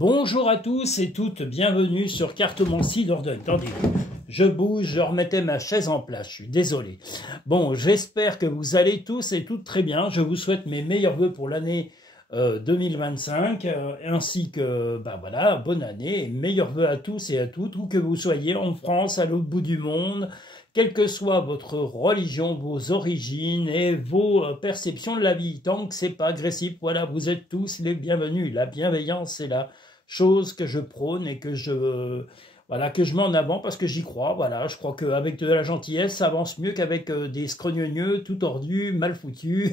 Bonjour à tous et toutes, bienvenue sur Cartomancie Dordogne. Attendez, je bouge, je remettais ma chaise en place, je suis désolé. Bon, j'espère que vous allez tous et toutes très bien. Je vous souhaite mes meilleurs vœux pour l'année 2025, ainsi que, voilà, bonne année et meilleurs vœux à tous et à toutes, où que vous soyez, en France, à l'autre bout du monde, quelle que soit votre religion, vos origines et vos perceptions de la vie. Tant que c'est pas agressif, voilà, vous êtes tous les bienvenus. La bienveillance, c'est la chose que je prône et que je mets en avant parce que j'y crois. Voilà, je crois qu'avec de la gentillesse, ça avance mieux qu'avec des scrogneux tout tordus, mal foutus.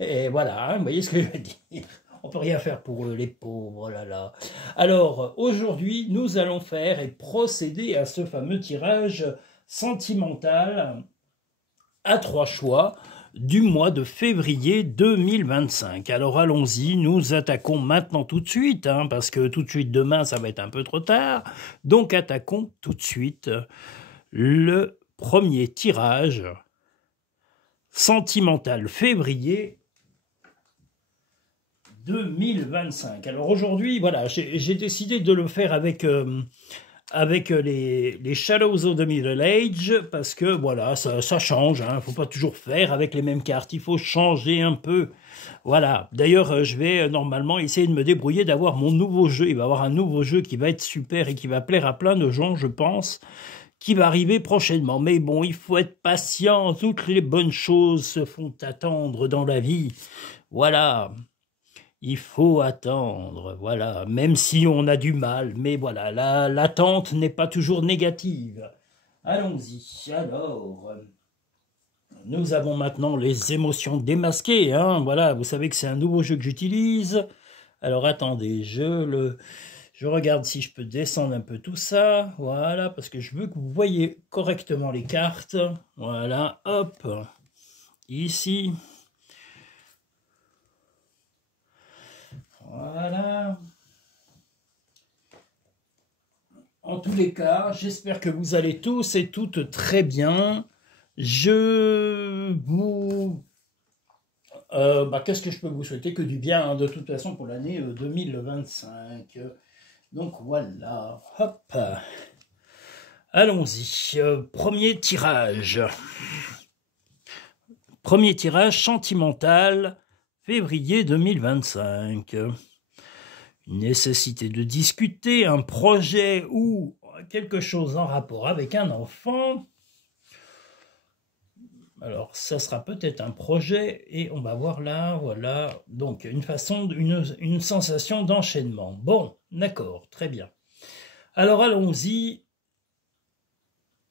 Et voilà, vous voyez ce que je veux dire. On peut rien faire pour eux, les pauvres, oh là là. Alors, aujourd'hui, nous allons faire et procéder à ce fameux tirage sentimental à 3 choix du mois de février 2025. Alors allons-y, nous attaquons maintenant tout de suite, parce que tout de suite demain ça va être un peu trop tard. Donc attaquons tout de suite le premier tirage sentimental février 2025. Alors aujourd'hui, voilà, j'ai décidé de le faire avec les Shadows of the Middle Age, parce que voilà, ça change, il ne faut pas toujours faire avec les mêmes cartes, il faut changer un peu. Voilà, d'ailleurs, je vais normalement essayer de me débrouiller d'avoir mon nouveau jeu. Il va y avoir un nouveau jeu qui va être super et qui va plaire à plein de gens, je pense, qui va arriver prochainement. Mais bon, il faut être patient, toutes les bonnes choses se font attendre dans la vie. Voilà. Il faut attendre, voilà, même si on a du mal, mais voilà, l'attente n'est pas toujours négative. Allons-y, alors, nous avons maintenant les émotions démasquées, voilà, vous savez que c'est un nouveau jeu que j'utilise. Alors attendez, je regarde si je peux descendre un peu tout ça, voilà, parce que je veux que vous voyez correctement les cartes, voilà, hop, ici. Voilà. En tous les cas, j'espère que vous allez tous et toutes très bien. Je vous... qu'est-ce que je peux vous souhaiter? Que du bien, de toute façon, pour l'année 2025. Donc voilà, hop. Allons-y. Premier tirage. Premier tirage sentimental. Février 2025. Une nécessité de discuter, un projet ou quelque chose en rapport avec un enfant. Alors, ça sera peut-être un projet et on va voir là, voilà. Donc, une sensation d'enchaînement. Bon, d'accord, très bien. Alors, allons-y.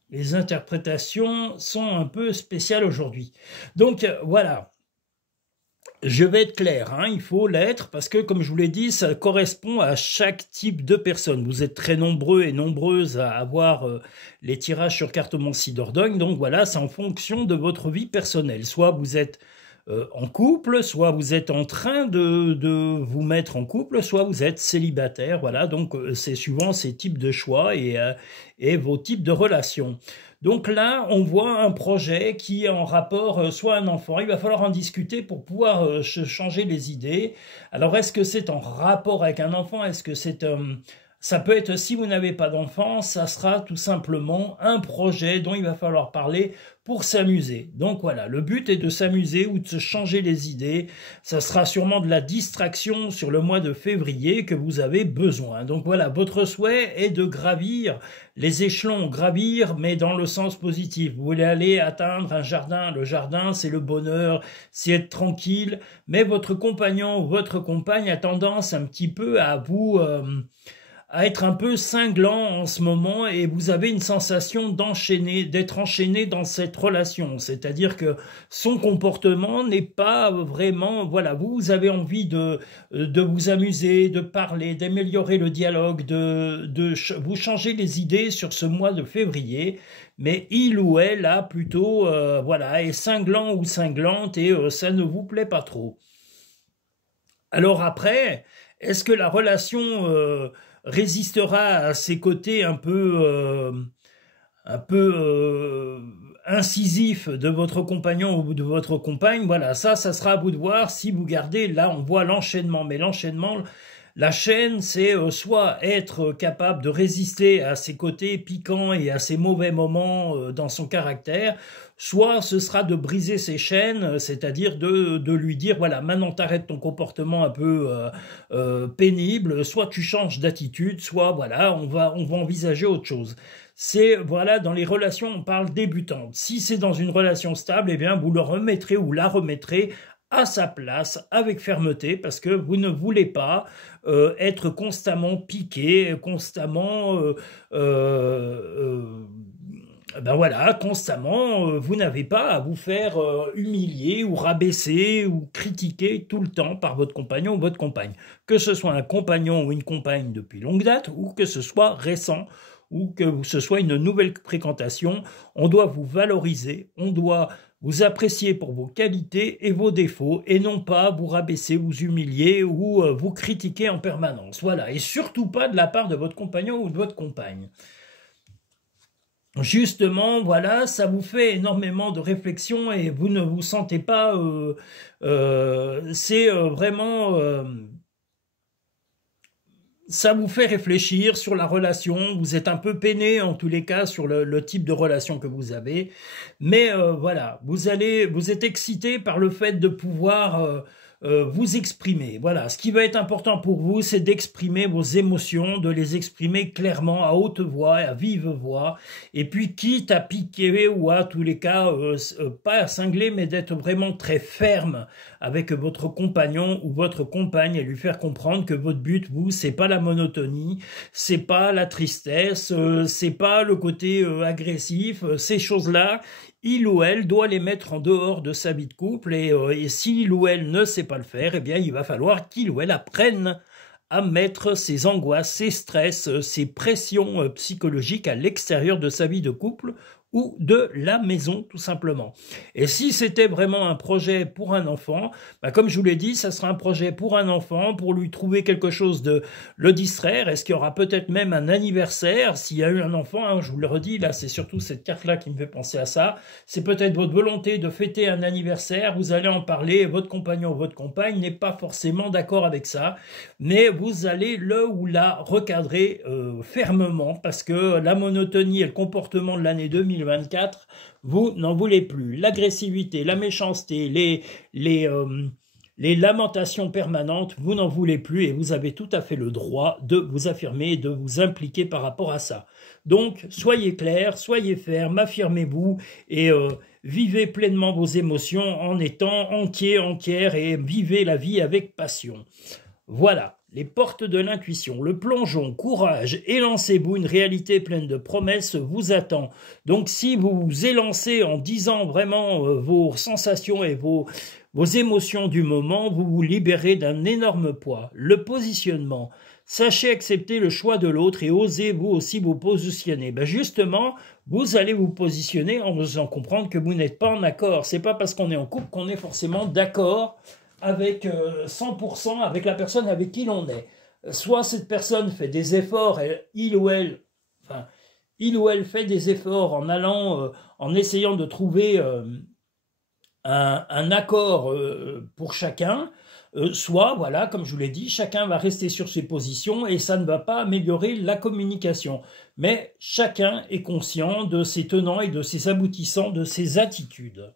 Les interprétations sont un peu spéciales aujourd'hui. Donc, voilà. Je vais être clair, il faut l'être, parce que, comme je vous l'ai dit, ça correspond à chaque type de personne. Vous êtes très nombreux et nombreuses à avoir les tirages sur Cartomancie Dordogne, donc voilà, c'est en fonction de votre vie personnelle. Soit vous êtes en couple, soit vous êtes en train de vous mettre en couple, soit vous êtes célibataire, voilà, donc c'est suivant ces types de choix et vos types de relations. Donc là, on voit un projet qui est en rapport, soit un enfant, il va falloir en discuter pour pouvoir changer les idées. Alors, est-ce que c'est en rapport avec un enfant? Est-ce que c'est... ça peut être, si vous n'avez pas d'enfant, ça sera tout simplement un projet dont il va falloir parler pour s'amuser. Donc voilà, le but est de s'amuser ou de se changer les idées. Ça sera sûrement de la distraction sur le mois de février que vous avez besoin. Donc voilà, votre souhait est de gravir les échelons, gravir, mais dans le sens positif. Vous voulez aller atteindre un jardin. Le jardin, c'est le bonheur, c'est être tranquille. Mais votre compagnon ou votre compagne a tendance un petit peu à vous... à être un peu cinglant en ce moment et vous avez une sensation d'être enchaîné dans cette relation. C'est-à-dire que son comportement n'est pas vraiment... Voilà, vous avez envie de vous amuser, de parler, d'améliorer le dialogue, vous changer les idées sur ce mois de février, mais il ou elle a plutôt, voilà, est cinglant ou cinglante et ça ne vous plaît pas trop. Alors après, est-ce que la relation... résistera à ces côtés un peu incisifs de votre compagnon ou de votre compagne? Voilà, ça sera à vous de voir si vous gardez, là on voit l'enchaînement, mais l'enchaînement, La chaîne, c'est soit être capable de résister à ses côtés piquants et à ses mauvais moments dans son caractère, soit ce sera de briser ses chaînes, c'est-à-dire de lui dire, voilà, maintenant t'arrêtes ton comportement un peu pénible, soit tu changes d'attitude, soit voilà, on va envisager autre chose. C'est, voilà, dans les relations, on parle débutantes. Si c'est dans une relation stable, eh bien, vous le remettrez ou la remettrez à sa place avec fermeté parce que vous ne voulez pas être constamment piqué, constamment ben voilà, constamment, vous n'avez pas à vous faire humilier ou rabaisser ou critiquer tout le temps par votre compagnon ou votre compagne. Que ce soit un compagnon ou une compagne depuis longue date ou que ce soit récent ou que ce soit une nouvelle fréquentation, on doit vous valoriser, on doit vous apprécier pour vos qualités et vos défauts et non pas vous rabaisser, vous humilier ou vous critiquer en permanence. Voilà, et surtout pas de la part de votre compagnon ou de votre compagne. Justement, voilà, ça vous fait énormément de réflexion et vous ne vous sentez pas... c'est vraiment... ça vous fait réfléchir sur la relation, vous êtes un peu peiné en tous les cas sur le type de relation que vous avez, mais voilà, vous êtes excité par le fait de pouvoir vous exprimer. Voilà, ce qui va être important pour vous, c'est d'exprimer vos émotions, de les exprimer clairement, à haute voix, à vive voix, et puis quitte à piquer ou à tous les cas, pas à cingler, mais d'être vraiment très ferme avec votre compagnon ou votre compagne et lui faire comprendre que votre but, vous, c'est pas la monotonie, c'est pas la tristesse, c'est pas le côté agressif, ces choses-là, il ou elle doit les mettre en dehors de sa vie de couple et s'il ou elle ne sait pas le faire, eh bien il va falloir qu'il ou elle apprenne à mettre ses angoisses, ses stress, ses pressions psychologiques à l'extérieur de sa vie de couple ou de la maison, tout simplement. Et si c'était vraiment un projet pour un enfant, bah comme je vous l'ai dit, ça sera un projet pour un enfant, pour lui trouver quelque chose de le distraire. Est-ce qu'il y aura peut-être même un anniversaire s'il y a eu un enfant, hein, je vous le redis, là, c'est surtout cette carte-là qui me fait penser à ça. C'est peut-être votre volonté de fêter un anniversaire, vous allez en parler, votre compagnon ou votre compagne n'est pas forcément d'accord avec ça, mais vous allez le ou la recadrer fermement parce que la monotonie et le comportement de l'année 2024, vous n'en voulez plus. L'agressivité, la méchanceté, les lamentations permanentes, vous n'en voulez plus et vous avez tout à fait le droit de vous affirmer et de vous impliquer par rapport à ça. Donc, soyez clair, soyez ferme, affirmez-vous et vivez pleinement vos émotions en étant entier, entière et vivez la vie avec passion. Voilà. Les portes de l'intuition, le plongeon, courage, élancez-vous, une réalité pleine de promesses vous attend. Donc si vous vous élancez en disant vraiment vos sensations et vos émotions du moment, vous vous libérez d'un énorme poids. Le positionnement, sachez accepter le choix de l'autre et osez vous aussi vous positionner. Ben justement, vous allez vous positionner en vous faisant comprendre que vous n'êtes pas en accord. C'est pas parce qu'on est en couple qu'on est forcément d'accord avec 100% avec la personne avec qui l'on est. Soit cette personne fait des efforts, il ou elle fait des efforts en allant, en essayant de trouver un accord pour chacun, soit, voilà, comme je vous l'ai dit, chacun va rester sur ses positions et ça ne va pas améliorer la communication. Mais chacun est conscient de ses tenants et de ses aboutissants, de ses attitudes.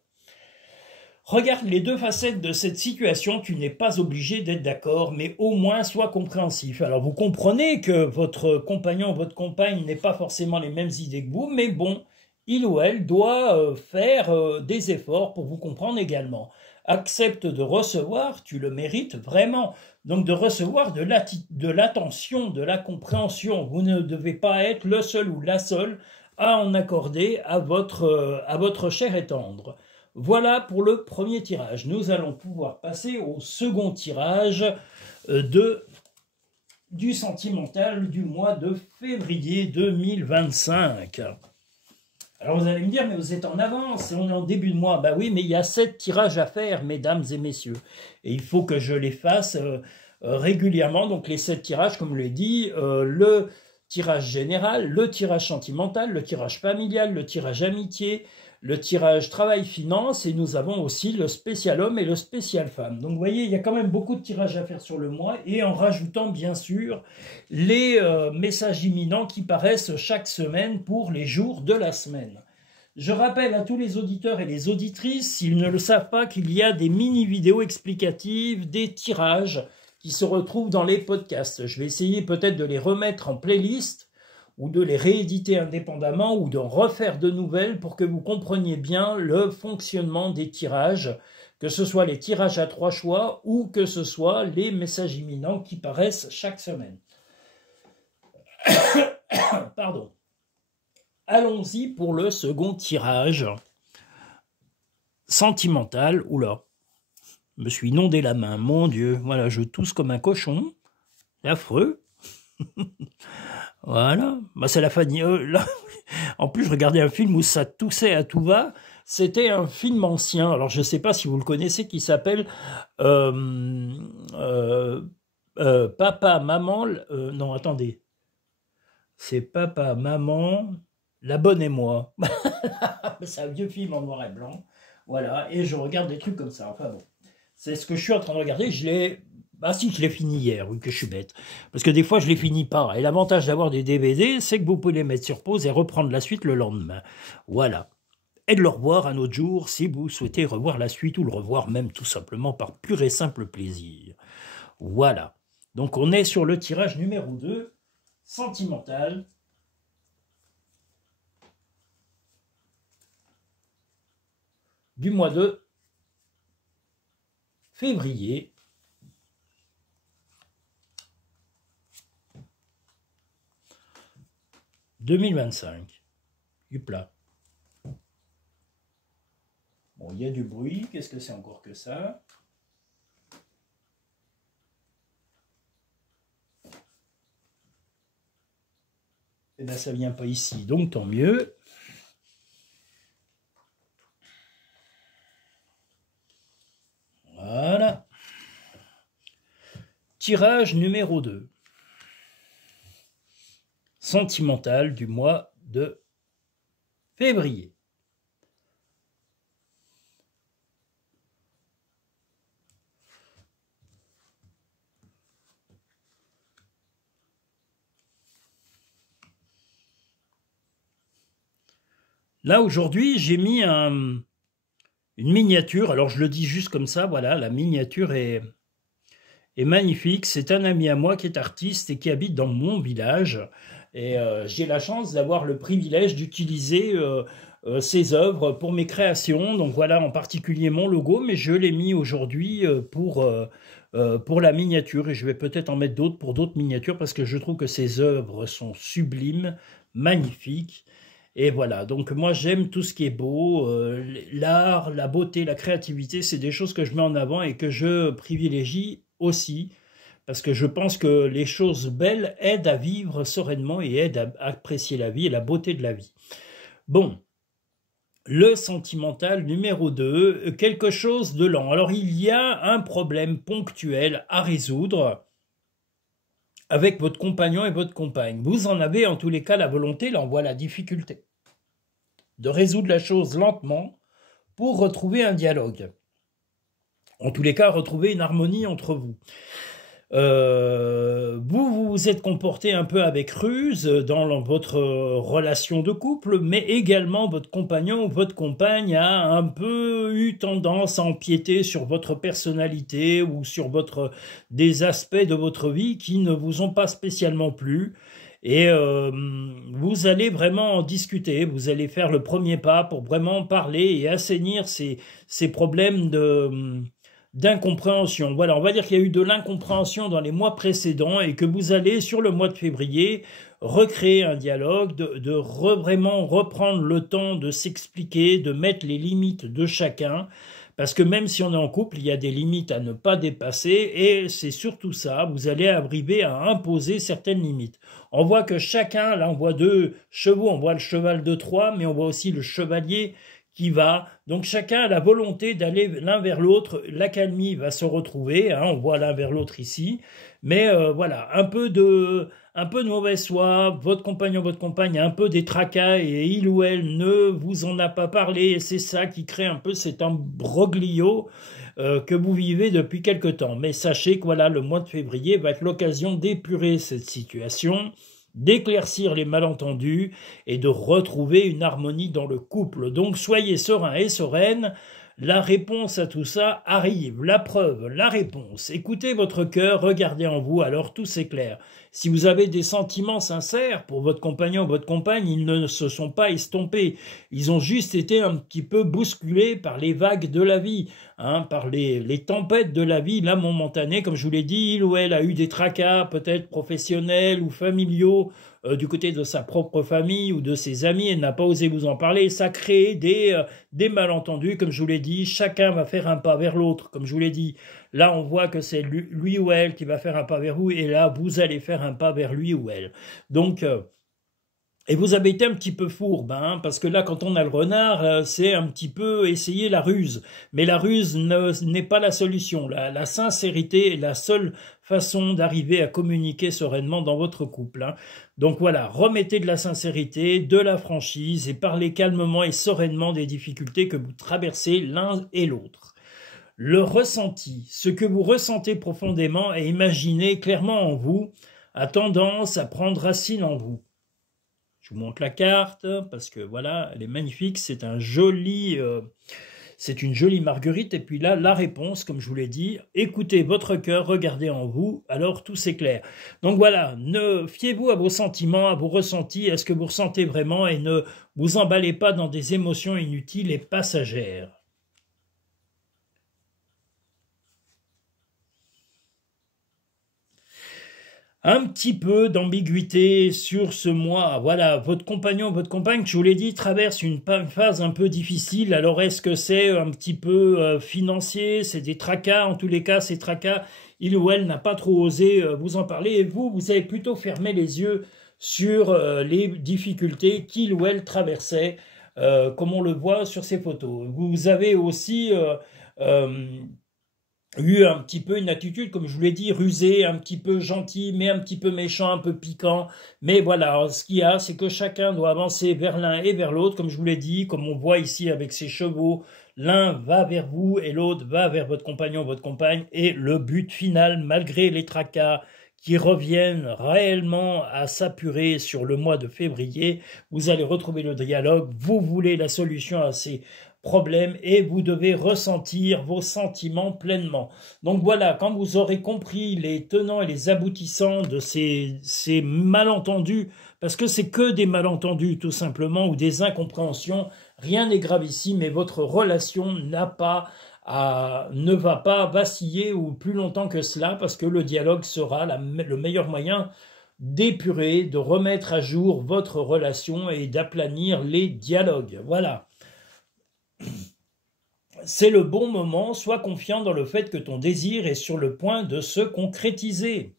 Regarde les deux facettes de cette situation, tu n'es pas obligé d'être d'accord, mais au moins sois compréhensif. Alors vous comprenez que votre compagnon ou votre compagne n'est pas forcément les mêmes idées que vous, mais bon, il ou elle doit faire des efforts pour vous comprendre également. Accepte de recevoir, tu le mérites vraiment. Donc de recevoir de l'attention, de la compréhension. Vous ne devez pas être le seul ou la seule à en accorder à votre cher et tendre. Voilà pour le premier tirage. Nous allons pouvoir passer au second tirage du sentimental du mois de février 2025. Alors vous allez me dire, mais vous êtes en avance et on est en début de mois. Ben oui, mais il y a 7 tirages à faire, mesdames et messieurs. Et il faut que je les fasse régulièrement. Donc les 7 tirages, comme je l'ai dit, le tirage général, le tirage sentimental, le tirage familial, le tirage amitié, le tirage travail-finance et nous avons aussi le spécial homme et le spécial femme. Donc vous voyez, il y a quand même beaucoup de tirages à faire sur le mois et en rajoutant bien sûr les messages imminents qui paraissent chaque semaine pour les jours de la semaine. Je rappelle à tous les auditeurs et les auditrices, s'ils ne le savent pas, qu'il y a des mini-vidéos explicatives, des tirages qui se retrouvent dans les podcasts. Je vais essayer peut-être de les remettre en playlist ou de les rééditer indépendamment ou d'en refaire de nouvelles pour que vous compreniez bien le fonctionnement des tirages, que ce soit les tirages à 3 choix ou que ce soit les messages imminents qui paraissent chaque semaine. Pardon. Allons-y pour le second tirage sentimental. Oula, je me suis inondé la main, mon Dieu. Voilà, je tousse comme un cochon. C'est affreux. Voilà, bah, c'est la famille. Là. En plus, je regardais un film où ça toussait à tout va. C'était un film ancien. Alors, je ne sais pas si vous le connaissez, qui s'appelle Papa, Maman. Non, attendez. C'est Papa, Maman, La Bonne et Moi. C'est un vieux film en noir et blanc. Voilà, et je regarde des trucs comme ça. Enfin bon, c'est ce que je suis en train de regarder. Je l'ai fini hier, oui, que je suis bête. Parce que des fois, je les finis pas. Et l'avantage d'avoir des DVD, c'est que vous pouvez les mettre sur pause et reprendre la suite le lendemain. Voilà. Et de le revoir un autre jour si vous souhaitez revoir la suite ou le revoir même tout simplement par pur et simple plaisir. Voilà. Donc, on est sur le tirage numéro 2, sentimental. Du mois de février 2025. Hupla. Bon, il y a du bruit. Qu'est-ce que c'est encore que ça? Eh bien, ça vient pas ici, donc tant mieux. Voilà. Tirage numéro 2. Sentimental du mois de février. Là, aujourd'hui, j'ai mis une miniature. Alors, je le dis juste comme ça, voilà, la miniature est magnifique. C'est un ami à moi qui est artiste et qui habite dans mon village. Et j'ai la chance d'avoir le privilège d'utiliser ses œuvres pour mes créations. Donc voilà, en particulier mon logo, mais je l'ai mis aujourd'hui pour la miniature. Et je vais peut-être en mettre d'autres pour d'autres miniatures parce que je trouve que ses œuvres sont sublimes, magnifiques. Et voilà, donc moi j'aime tout ce qui est beau, l'art, la beauté, la créativité, c'est des choses que je mets en avant et que je privilégie aussi, parce que je pense que les choses belles aident à vivre sereinement et aident à apprécier la vie et la beauté de la vie. Bon, le sentimental numéro 2, quelque chose de lent. Alors il y a un problème ponctuel à résoudre avec votre compagnon et votre compagne. Vous en avez en tous les cas la volonté, là on voit la difficulté, de résoudre la chose lentement pour retrouver un dialogue. En tous les cas, retrouver une harmonie entre vous. Vous vous êtes comporté un peu avec ruse dans votre relation de couple, mais également votre compagnon ou votre compagne a un peu eu tendance à empiéter sur votre personnalité ou sur des aspects de votre vie qui ne vous ont pas spécialement plu. Et vous allez vraiment en discuter, vous allez faire le premier pas pour vraiment parler et assainir ces problèmes d'incompréhension. Voilà, on va dire qu'il y a eu de l'incompréhension dans les mois précédents et que vous allez, sur le mois de février, recréer un dialogue, vraiment reprendre le temps de s'expliquer, de mettre les limites de chacun, parce que même si on est en couple, il y a des limites à ne pas dépasser et c'est surtout ça, vous allez arriver à imposer certaines limites. On voit que chacun, là on voit 2 chevaux, on voit le cheval de Troie, mais on voit aussi le chevalier qui va. Donc chacun a la volonté d'aller l'un vers l'autre. L'accalmie va se retrouver, hein, on voit l'un vers l'autre ici. Mais voilà, un peu de mauvaise foi, votre compagnon, votre compagne a un peu des tracas et il ou elle ne vous en a pas parlé. Et c'est ça qui crée un peu cet imbroglio que vous vivez depuis quelque temps. Mais sachez que voilà, le mois de février va être l'occasion d'épurer cette situation, d'éclaircir les malentendus et de retrouver une harmonie dans le couple. Donc soyez sereins et sereines. La réponse à tout ça arrive, la preuve, la réponse. Écoutez votre cœur, regardez en vous, alors tout s'éclaire. Si vous avez des sentiments sincères pour votre compagnon ou votre compagne, ils ne se sont pas estompés. Ils ont juste été un petit peu bousculés par les vagues de la vie, hein, par les tempêtes de la vie, là momentanées. Comme je vous l'ai dit, il ou elle a eu des tracas, peut-être professionnels ou familiaux, du côté de sa propre famille ou de ses amis, elle n'a pas osé vous en parler. Ça crée des malentendus, comme je vous l'ai dit. Chacun va faire un pas vers l'autre, comme je vous l'ai dit. Là, on voit que c'est lui ou elle qui va faire un pas vers vous, et là, vous allez faire un pas vers lui ou elle. Donc, et vous avez été un petit peu fourbe, hein, parce que là, quand on a le renard, c'est un petit peu essayer la ruse. Mais la ruse n'est pas la solution. La sincérité est la seule façon d'arriver à communiquer sereinement dans votre couple, hein. Donc voilà, remettez de la sincérité, de la franchise et parlez calmement et sereinement des difficultés que vous traversez l'un et l'autre. Le ressenti, ce que vous ressentez profondément et imaginez clairement en vous, a tendance à prendre racine en vous. Je vous montre la carte parce que voilà, elle est magnifique. C'est une jolie marguerite. Et puis là, la réponse, comme je vous l'ai dit, écoutez votre cœur, regardez en vous, alors tout s'éclaire. Donc voilà, ne fiez-vous à vos sentiments, à vos ressentis, à ce que vous ressentez vraiment et ne vous emballez pas dans des émotions inutiles et passagères. Un petit peu d'ambiguïté sur ce mois. Voilà, votre compagnon, votre compagne, je vous l'ai dit, traverse une phase un peu difficile. Alors, est-ce que c'est un petit peu financier? C'est des tracas. En tous les cas, ces tracas, il ou elle n'a pas trop osé vous en parler. Et vous avez plutôt fermé les yeux sur les difficultés qu'il ou elle traversait, comme on le voit sur ces photos. Vous avez aussi eu un petit peu une attitude, comme je vous l'ai dit, rusée, un petit peu gentil, mais un petit peu méchant, un peu piquant. Mais voilà, ce qu'il y a, c'est que chacun doit avancer vers l'un et vers l'autre, comme je vous l'ai dit, comme on voit ici avec ces chevaux. L'un va vers vous et l'autre va vers votre compagnon, votre compagne. Et le but final, malgré les tracas qui reviennent réellement à s'apurer sur le mois de février, vous allez retrouver le dialogue. Vous voulez la solution à ces problème et vous devez ressentir vos sentiments pleinement. Donc voilà, quand vous aurez compris les tenants et les aboutissants de ces malentendus, parce que c'est que des malentendus tout simplement ou des incompréhensions, rien n'est grave ici, mais votre relation ne va pas vaciller ou plus longtemps que cela parce que le dialogue sera le meilleur moyen d'épurer, de remettre à jour votre relation et d'aplanir les dialogues. Voilà. C'est le bon moment, sois confiant dans le fait que ton désir est sur le point de se concrétiser.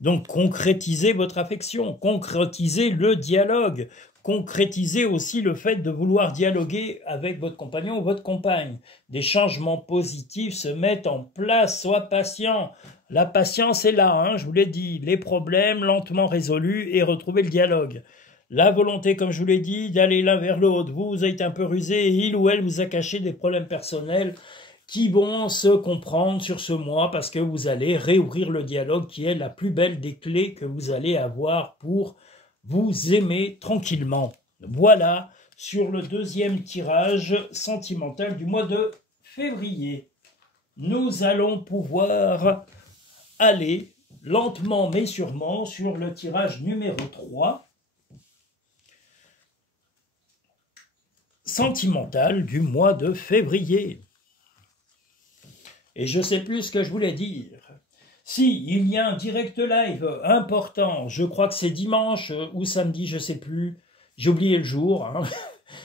Donc concrétisez votre affection, concrétisez le dialogue, concrétisez aussi le fait de vouloir dialoguer avec votre compagnon ou votre compagne. Des changements positifs se mettent en place, sois patient. La patience est là, hein, je vous l'ai dit, les problèmes lentement résolus et retrouver le dialogue. La volonté, comme je vous l'ai dit, d'aller l'un vers l'autre. Vous avez été un peu rusé et il ou elle vous a caché des problèmes personnels qui vont se comprendre sur ce mois parce que vous allez réouvrir le dialogue qui est la plus belle des clés que vous allez avoir pour vous aimer tranquillement. Voilà sur le deuxième tirage sentimental du mois de février. Nous allons pouvoir aller lentement mais sûrement sur le tirage numéro 3. Sentimental du mois de février. Et je ne sais plus ce que je voulais dire. Si, il y a un direct live important, je crois que c'est dimanche ou samedi, je ne sais plus, j'ai oublié le jour, hein.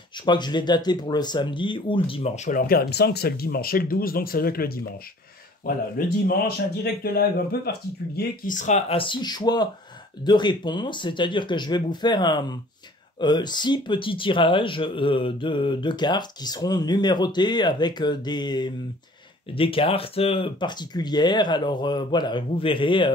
Je crois que je l'ai daté pour le samedi ou le dimanche. Voilà, regarde, il me semble que c'est le dimanche, c'est le 12, donc ça doit être le dimanche. Voilà, le dimanche, un direct live un peu particulier qui sera à 6 choix de réponses, c'est-à-dire que je vais vous faire 6 petits tirages de cartes qui seront numérotés avec des cartes particulières. Alors voilà, vous verrez,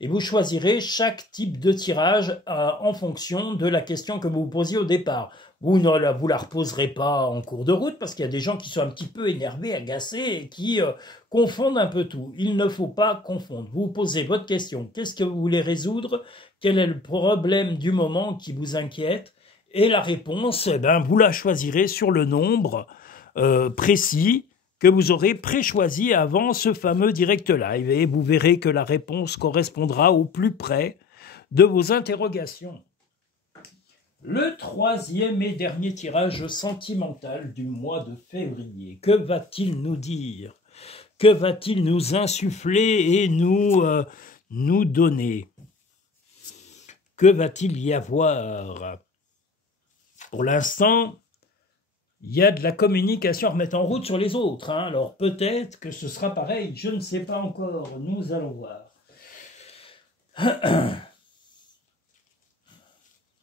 et vous choisirez chaque type de tirage en fonction de la question que vous vous posiez au départ. Vous ne vous la reposerez pas en cours de route parce qu'il y a des gens qui sont un petit peu énervés, agacés et qui confondent un peu tout. Il ne faut pas confondre. Vous posez votre question. Qu'est-ce que vous voulez résoudre? Quel est le problème du moment qui vous inquiète? Et la réponse, eh ben, vous la choisirez sur le nombre précis que vous aurez préchoisi avant ce fameux direct live. Et vous verrez que la réponse correspondra au plus près de vos interrogations. Le troisième et dernier tirage sentimental du mois de février. Que va-t-il nous dire? Que va-t-il nous insuffler et nous donner? Que va-t-il y avoir? Pour l'instant, il y a de la communication à remettre en route sur les autres. Hein. Alors peut-être que ce sera pareil, je ne sais pas encore. Nous allons voir.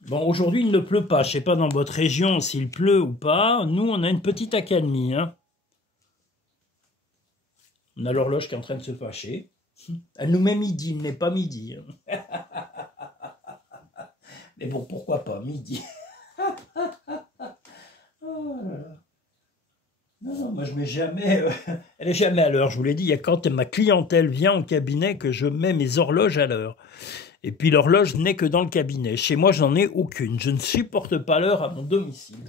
Bon, aujourd'hui, il ne pleut pas. Je ne sais pas dans votre région s'il pleut ou pas. Nous, on a une petite accalmie. Hein. On a l'horloge qui est en train de se fâcher. Elle nous met midi, il n'est pas midi. Hein. Mais bon, pourquoi pas midi? Oh là là. Non, moi je mets jamais... elle est jamais à l'heure, je vous l'ai dit. Il y a quand ma clientèle vient au cabinet que je mets mes horloges à l'heure. Et puis l'horloge n'est que dans le cabinet. Chez moi, j'en ai aucune. Je ne supporte pas l'heure à mon domicile.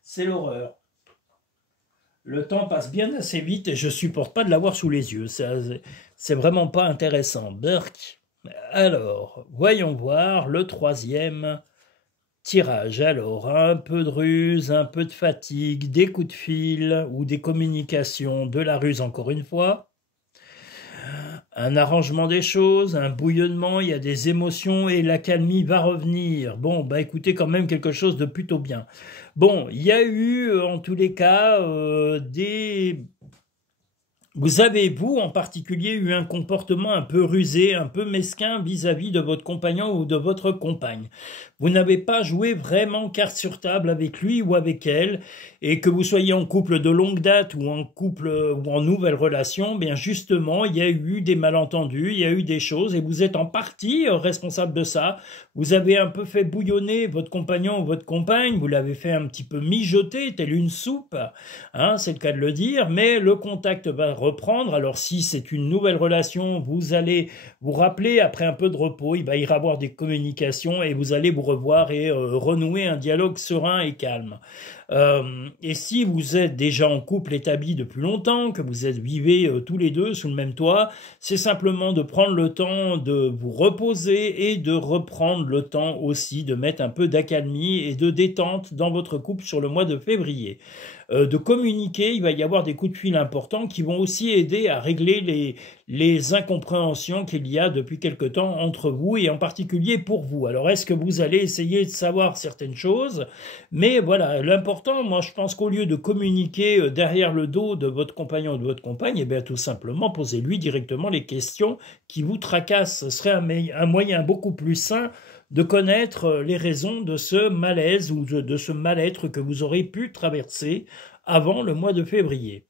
C'est l'horreur. Le temps passe bien assez vite et je ne supporte pas de l'avoir sous les yeux. C'est vraiment pas intéressant. Berk. Alors, voyons voir le troisième tirage. Alors, un peu de ruse, un peu de fatigue, des coups de fil ou des communications, de la ruse encore une fois. Un arrangement des choses, un bouillonnement, il y a des émotions et l'accalmie va revenir. Bon, bah écoutez, quand même quelque chose de plutôt bien. Bon, il y a eu, en tous les cas, Vous avez, vous, en particulier, eu un comportement un peu rusé, un peu mesquin vis-à-vis de votre compagnon ou de votre compagne. Vous n'avez pas joué vraiment carte sur table avec lui ou avec elle, et que vous soyez en couple de longue date ou en couple ou en nouvelle relation, bien justement, il y a eu des malentendus, il y a eu des choses, et vous êtes en partie responsable de ça. Vous avez un peu fait bouillonner votre compagnon ou votre compagne, vous l'avez fait un petit peu mijoter, telle une soupe, hein, c'est le cas de le dire, mais le contact va reprendre. Alors si c'est une nouvelle relation, vous allez vous rappeler après un peu de repos, il va y avoir des communications et vous allez vous revoir et renouer un dialogue serein et calme. Et si vous êtes déjà en couple établi depuis longtemps, que vous vivez tous les deux sous le même toit, c'est simplement de prendre le temps de vous reposer et de reprendre le temps aussi de mettre un peu d'accalmie et de détente dans votre couple sur le mois de février. De communiquer, il va y avoir des coups de fil importants qui vont aussi aider à régler les incompréhensions qu'il y a depuis quelque temps entre vous et en particulier pour vous. Alors est-ce que vous allez essayer de savoir certaines choses? Mais voilà, l'important, moi je pense qu'au lieu de communiquer derrière le dos de votre compagnon ou de votre compagne, eh bien tout simplement posez-lui directement les questions qui vous tracassent. Ce serait un moyen beaucoup plus sain de connaître les raisons de ce malaise ou de ce mal-être que vous aurez pu traverser avant le mois de février.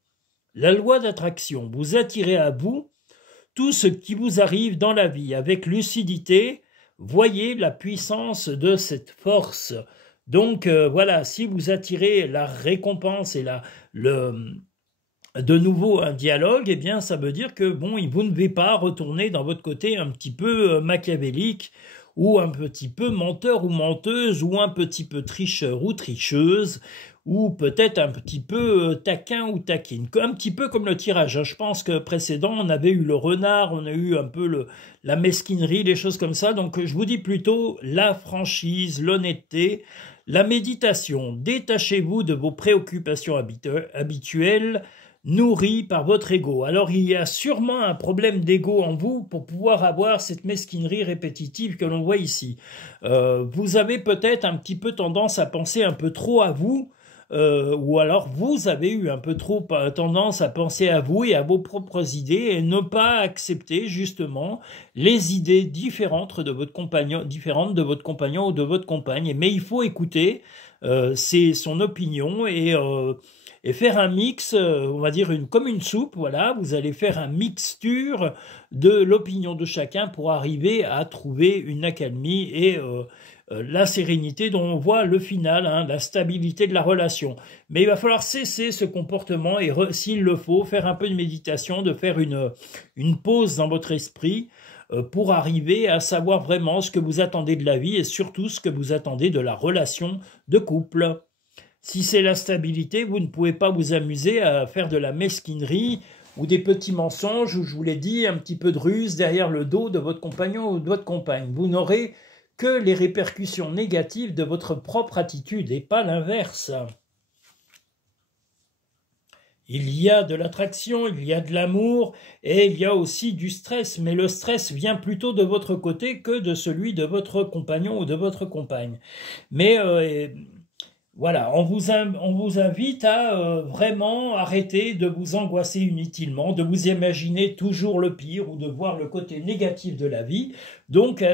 La loi d'attraction, vous attirez à vous tout ce qui vous arrive dans la vie avec lucidité. Voyez la puissance de cette force. Donc voilà, si vous attirez la récompense et de nouveau un dialogue, eh bien ça veut dire que bon, vous ne devez pas retourner dans votre côté un petit peu machiavélique ou un petit peu menteur ou menteuse, ou un petit peu tricheur ou tricheuse, ou peut-être un petit peu taquin ou taquine, un petit peu comme le tirage. Je pense que précédent, on avait eu le renard, on a eu un peu la mesquinerie, les choses comme ça, donc je vous dis plutôt la franchise, l'honnêteté, la méditation. Détachez-vous de vos préoccupations habituelles, nourri par votre ego. Alors il y a sûrement un problème d'ego en vous pour pouvoir avoir cette mesquinerie répétitive que l'on voit ici. Vous avez peut-être un petit peu tendance à penser un peu trop à vous, ou alors vous avez eu un peu trop tendance à penser à vous et à vos propres idées et ne pas accepter justement les idées différentes de votre compagnon, ou de votre compagne. Mais il faut écouter, c'est son opinion et faire un mix, on va dire comme une soupe, voilà, vous allez faire un mixture de l'opinion de chacun pour arriver à trouver une accalmie et la sérénité dont on voit le final, hein, la stabilité de la relation. Mais il va falloir cesser ce comportement et s'il le faut, faire un peu de méditation, de faire une pause dans votre esprit pour arriver à savoir vraiment ce que vous attendez de la vie et surtout ce que vous attendez de la relation de couple. Si c'est la stabilité, vous ne pouvez pas vous amuser à faire de la mesquinerie ou des petits mensonges, ou je vous l'ai dit, un petit peu de ruse derrière le dos de votre compagnon ou de votre compagne. Vous n'aurez que les répercussions négatives de votre propre attitude et pas l'inverse. Il y a de l'attraction, il y a de l'amour et il y a aussi du stress, mais le stress vient plutôt de votre côté que de celui de votre compagnon ou de votre compagne. Mais voilà, on vous invite à vraiment arrêter de vous angoisser inutilement, de vous imaginer toujours le pire ou de voir le côté négatif de la vie. Donc,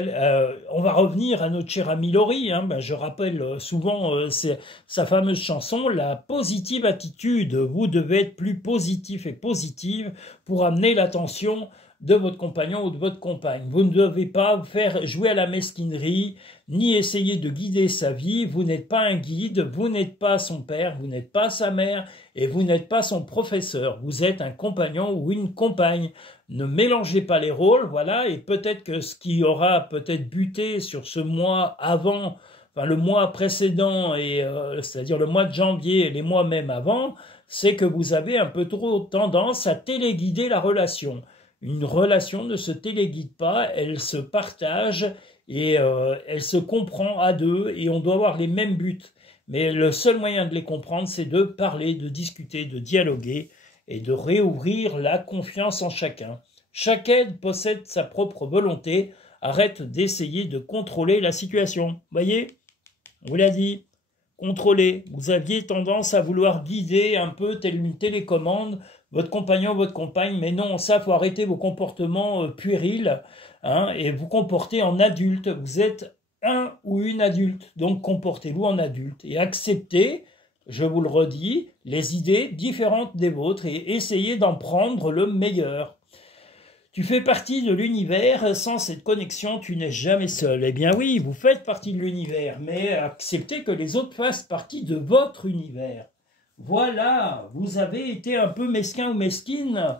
on va revenir à notre cher ami Laurie. Hein. Je rappelle souvent sa fameuse chanson, la positive attitude. Vous devez être plus positif et positive pour amener l'attention de votre compagnon ou de votre compagne. Vous ne devez pas faire jouer à la mesquinerie, ni essayer de guider sa vie. Vous n'êtes pas un guide, vous n'êtes pas son père, vous n'êtes pas sa mère et vous n'êtes pas son professeur. Vous êtes un compagnon ou une compagne. Ne mélangez pas les rôles, voilà, et peut-être que ce qui aura peut-être buté sur ce mois avant, enfin le mois précédent, et c'est-à-dire le mois de janvier et les mois même avant, c'est que vous avez un peu trop tendance à téléguider la relation. Une relation ne se téléguide pas, elle se partage et elle se comprend à deux et on doit avoir les mêmes buts. Mais le seul moyen de les comprendre, c'est de parler, de discuter, de dialoguer et de réouvrir la confiance en chacun. Chacun possède sa propre volonté, arrête d'essayer de contrôler la situation. Voyez, on vous l'a dit, contrôler. Vous aviez tendance à vouloir guider un peu telle une télécommande votre compagnon, votre compagne, mais non, ça, faut arrêter vos comportements puérils, hein, et vous comporter en adulte. Vous êtes un ou une adulte, donc comportez-vous en adulte et acceptez, je vous le redis, les idées différentes des vôtres et essayez d'en prendre le meilleur. Tu fais partie de l'univers, sans cette connexion, tu n'es jamais seul. Eh bien oui, vous faites partie de l'univers, mais acceptez que les autres fassent partie de votre univers. Voilà, vous avez été un peu mesquin ou mesquine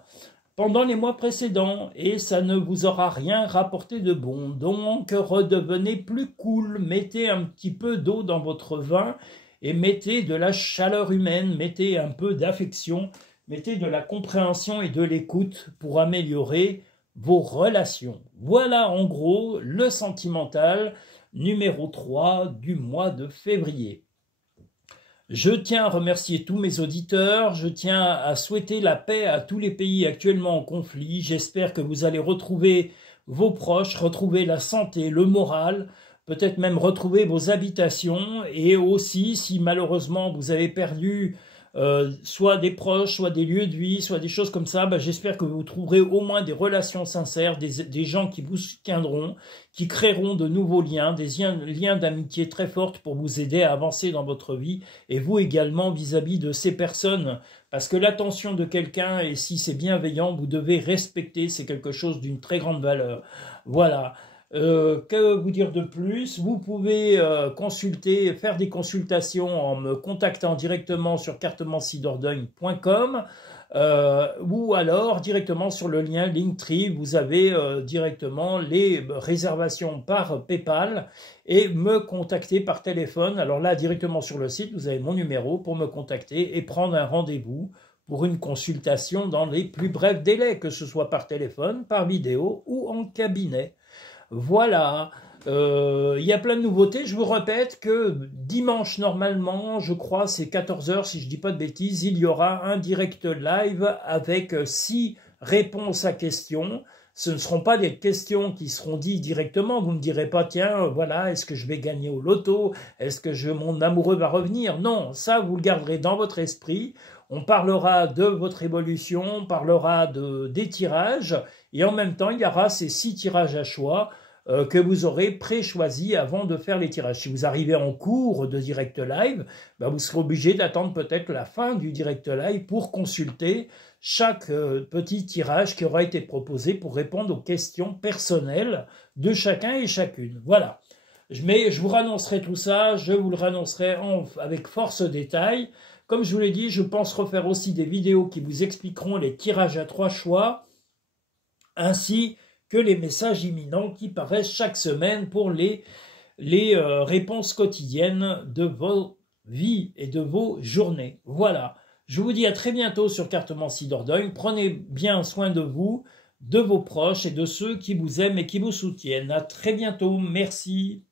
pendant les mois précédents et ça ne vous aura rien rapporté de bon. Donc redevenez plus cool, mettez un petit peu d'eau dans votre vin et mettez de la chaleur humaine, mettez un peu d'affection, mettez de la compréhension et de l'écoute pour améliorer vos relations. Voilà en gros le sentimental numéro 3 du mois de février. Je tiens à remercier tous mes auditeurs, je tiens à souhaiter la paix à tous les pays actuellement en conflit. J'espère que vous allez retrouver vos proches, retrouver la santé, le moral, peut-être même retrouver vos habitations et aussi si malheureusement vous avez perdu soit des proches, soit des lieux de vie, soit des choses comme ça, j'espère que vous trouverez au moins des relations sincères, des gens qui vous soutiendront, qui créeront de nouveaux liens, des liens d'amitié très forts pour vous aider à avancer dans votre vie et vous également vis-à-vis de ces personnes. Parce que l'attention de quelqu'un, et si c'est bienveillant, vous devez respecter, c'est quelque chose d'une très grande valeur. Voilà. Que vous dire de plus? Vous pouvez faire des consultations en me contactant directement sur cartemency-dordogne.com ou alors directement sur le lien Linktree. Vous avez directement les réservations par PayPal et me contacter par téléphone. Alors là, directement sur le site, vous avez mon numéro pour me contacter et prendre un rendez-vous pour une consultation dans les plus brefs délais, que ce soit par téléphone, par vidéo ou en cabinet. Voilà, il y a plein de nouveautés. Je vous répète que dimanche, normalement, je crois, c'est 14 h, si je ne dis pas de bêtises, il y aura un direct live avec 6 réponses à questions. Ce ne seront pas des questions qui seront dites directement. Vous ne me direz pas, tiens, voilà, est-ce que je vais gagner au loto? Est-ce que mon amoureux va revenir? Non, ça, vous le garderez dans votre esprit. On parlera de votre évolution, on parlera des tirages, et en même temps, il y aura ces 6 tirages à choix que vous aurez pré-choisis avant de faire les tirages. Si vous arrivez en cours de direct live, ben vous serez obligé d'attendre peut-être la fin du direct live pour consulter chaque petit tirage qui aura été proposé pour répondre aux questions personnelles de chacun et chacune. Voilà. Mais je vous annoncerai tout ça, je vous le annoncerai avec force détail. Comme je vous l'ai dit, je pense refaire aussi des vidéos qui vous expliqueront les tirages à 3 choix, ainsi que les messages imminents qui paraissent chaque semaine pour les réponses quotidiennes de vos vies et de vos journées. Voilà. Je vous dis à très bientôt sur Cartomancie Dordogne. Prenez bien soin de vous, de vos proches et de ceux qui vous aiment et qui vous soutiennent. À très bientôt. Merci.